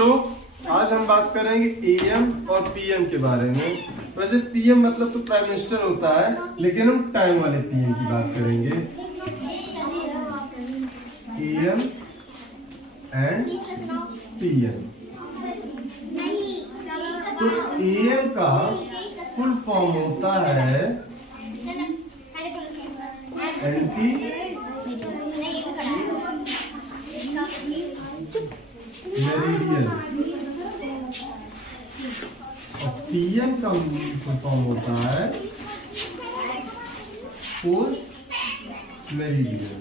बच्चों, आज हम बात करेंगे एएम और पीएम के बारे में। वैसे पीएम मतलब तो प्राइम मिनिस्टर होता है, लेकिन हम टाइम वाले पीएम की बात करेंगे। Am and PM. तो एएम का फुल फॉर्म होता है एंटी मेरिडियन, और पीएम का फुल फॉर्म होता है पोस्ट मेरिडियन।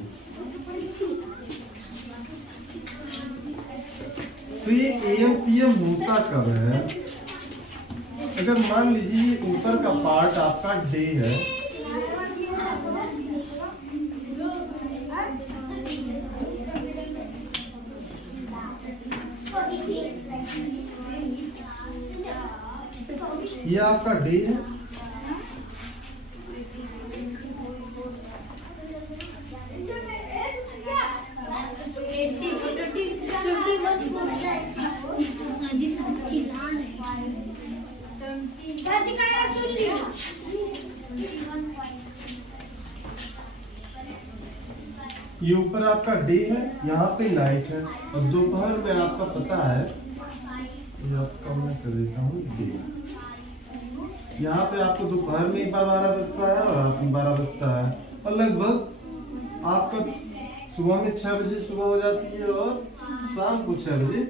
तो ये एएम पीएम होता कब है? अगर मान लीजिए ऊपर का पार्ट आपका डे है, ये आपका डे है, ये ऊपर आपका डे है, यहाँ पे नाइट है, और दोपहर में आपका पता है, ये आपका मैं कर देता हूँ डे। यहाँ पे आपको दोपहर में एक बार 12 बजता है और रात में 12 बजता है, और लगभग आपका सुबह में 6 बजे सुबह हो जाती है और शाम को 6 बजे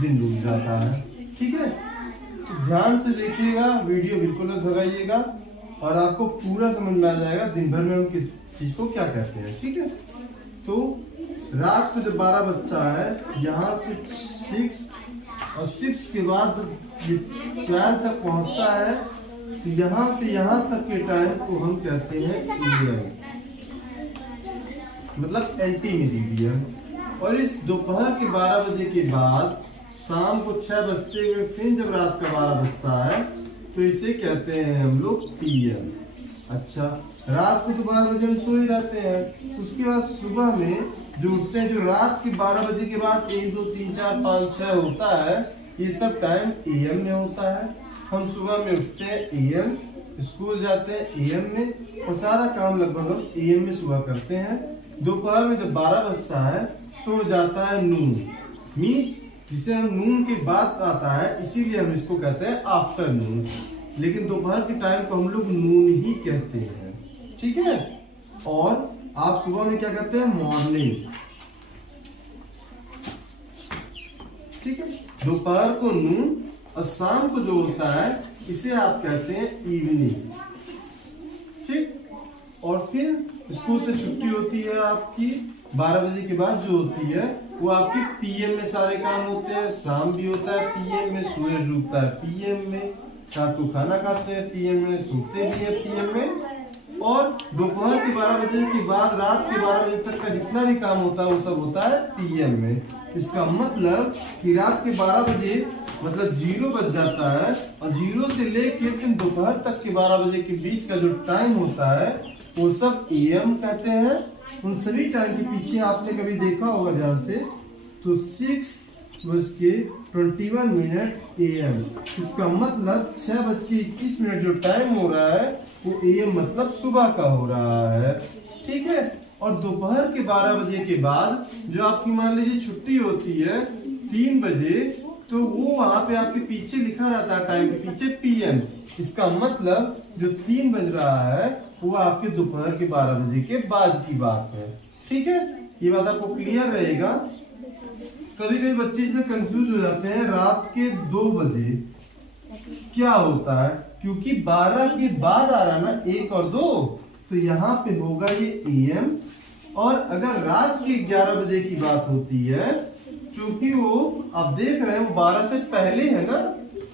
दिन डूब जाता है। ठीक है, तो ध्यान से देखिएगा, वीडियो बिल्कुल मत भगाइएगा, और आपको पूरा समझ में आ जाएगा दिन भर में हम किस चीज को क्या कहते हैं। ठीक है, तो रात को जब 12 बजता है, यहाँ से 6 और 6 के बाद जब 12 तक पहुंचता है, तो यहाँ से यहाँ तक के टाइम को हम कहते हैं एएम, मतलब एंटी मेरिडियन। और इस दोपहर के 12 बजे के बाद शाम को 6 बजते हुए फिर जब रात का 12 बजता है, तो इसे कहते हैं हम लोग पीएम। अच्छा, रात को तो 12 बजे हम सो ही रहते हैं, उसके बाद सुबह में जो उठते हैं, जो रात के 12 बजे के बाद 1 2 3 4 5 6 होता है, ये सब टाइम एएम में होता है। हम सुबह में उठते हैं एएम, स्कूल जाते हैं एएम में, और सारा काम लगभग हम एएम में सुबह करते हैं। दोपहर में जब 12 बजता है तो हो जाता है नून, मीन्स जिसे हम नून के बाद आता है, इसीलिए हम इसको कहते हैं आफ्टरनून, लेकिन दोपहर के टाइम को हम लोग नून ही कहते हैं। ठीक है, और आप सुबह में क्या कहते हैं? मॉर्निंग। ठीक है, दोपहर को नून और शाम को जो होता है इसे आप कहते हैं इवनिंग। ठीक, और फिर स्कूल से छुट्टी होती है आपकी 12 बजे के बाद जो होती है, वो आपकी पीएम में सारे काम होते हैं। शाम भी होता है पीएम में, सूरज डूबता है पीएम में, रात को खाना खाते हैं पीएम में, सोते भी है पीएम में, और दोपहर के 12 बजे के बाद रात के 12 बजे तक का जितना भी काम होता है वो सब होता है पीएम में। इसका मतलब कि रात के 12 बजे मतलब 0 बज जाता है, और 0 से लेके फिर दोपहर तक के 12 बजे के बीच का जो टाइम होता है वो सब एएम कहते हैं। उन सभी टाइम के पीछे आपने कभी देखा होगा ध्यान से, तो 6:21 एएम, इसका मतलब 6:21 जो टाइम हो रहा है वो एएम मतलब सुबह का हो रहा है। ठीक है, और दोपहर के 12 बजे के बाद जो आपकी मान लीजिए छुट्टी होती है 3 बजे, तो वो वहां पे आपके पीछे लिखा रहता है टाइम के पीछे पीएम। इसका मतलब जो 3 बज रहा है वो आपके दोपहर के 12 बजे के बाद की बात है। ठीक है, ये बात आपको क्लियर रहेगा। कभी कभी बच्चे इसमें कंफ्यूज हो जाते हैं, रात के 2 बजे क्या होता है, क्योंकि 12 के बाद आ रहा ना 1 और 2, तो यहाँ पे होगा ये एएम। और अगर रात के 11 बजे की बात होती है, क्योंकि वो आप देख रहे हैं वो 12 से पहले है ना,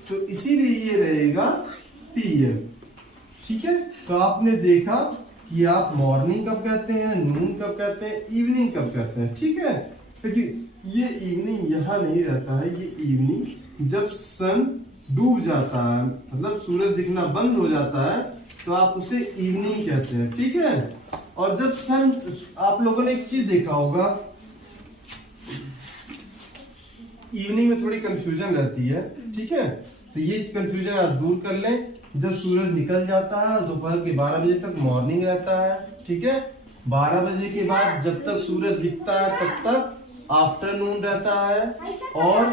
तो इसीलिए ये रहेगा पीएम। ठीक है, तो आपने देखा कि आप मॉर्निंग कब कहते हैं, नून कब कहते हैं, इवनिंग कब कहते हैं। ठीक है, क्योंकि ये इवनिंग यहाँ नहीं रहता है, ये इवनिंग जब सन डूब जाता है, मतलब सूरज दिखना बंद हो जाता है, तो आप उसे इवनिंग कहते हैं। ठीक है, और जब सन, आप लोगों ने एक चीज देखा होगा, इवनिंग में थोड़ी कंफ्यूजन रहती है, ठीक है। तो ये कंफ्यूजन आज दूर कर लें। जब सूरज निकल जाता है दोपहर के 12 बजे तक मॉर्निंग रहता है, ठीक है। 12 बजे के बाद जब तक सूरज दिखता है तब तक आफ्टरनून रहता है, और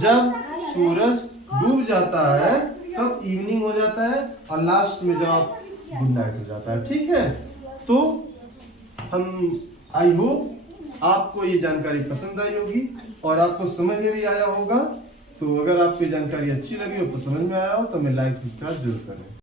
जब सूरज डूब जाता है तब इवनिंग हो जाता है, और लास्ट में जब गुड नाइट हो जाता है, ठीक है। तो हम आई होप आपको ये जानकारी पसंद आई होगी और आपको समझ में भी आया होगा। तो अगर आपको ये जानकारी अच्छी लगी हो, पसंद में आया हो, तो हमें लाइक सब्सक्राइब जरूर करें।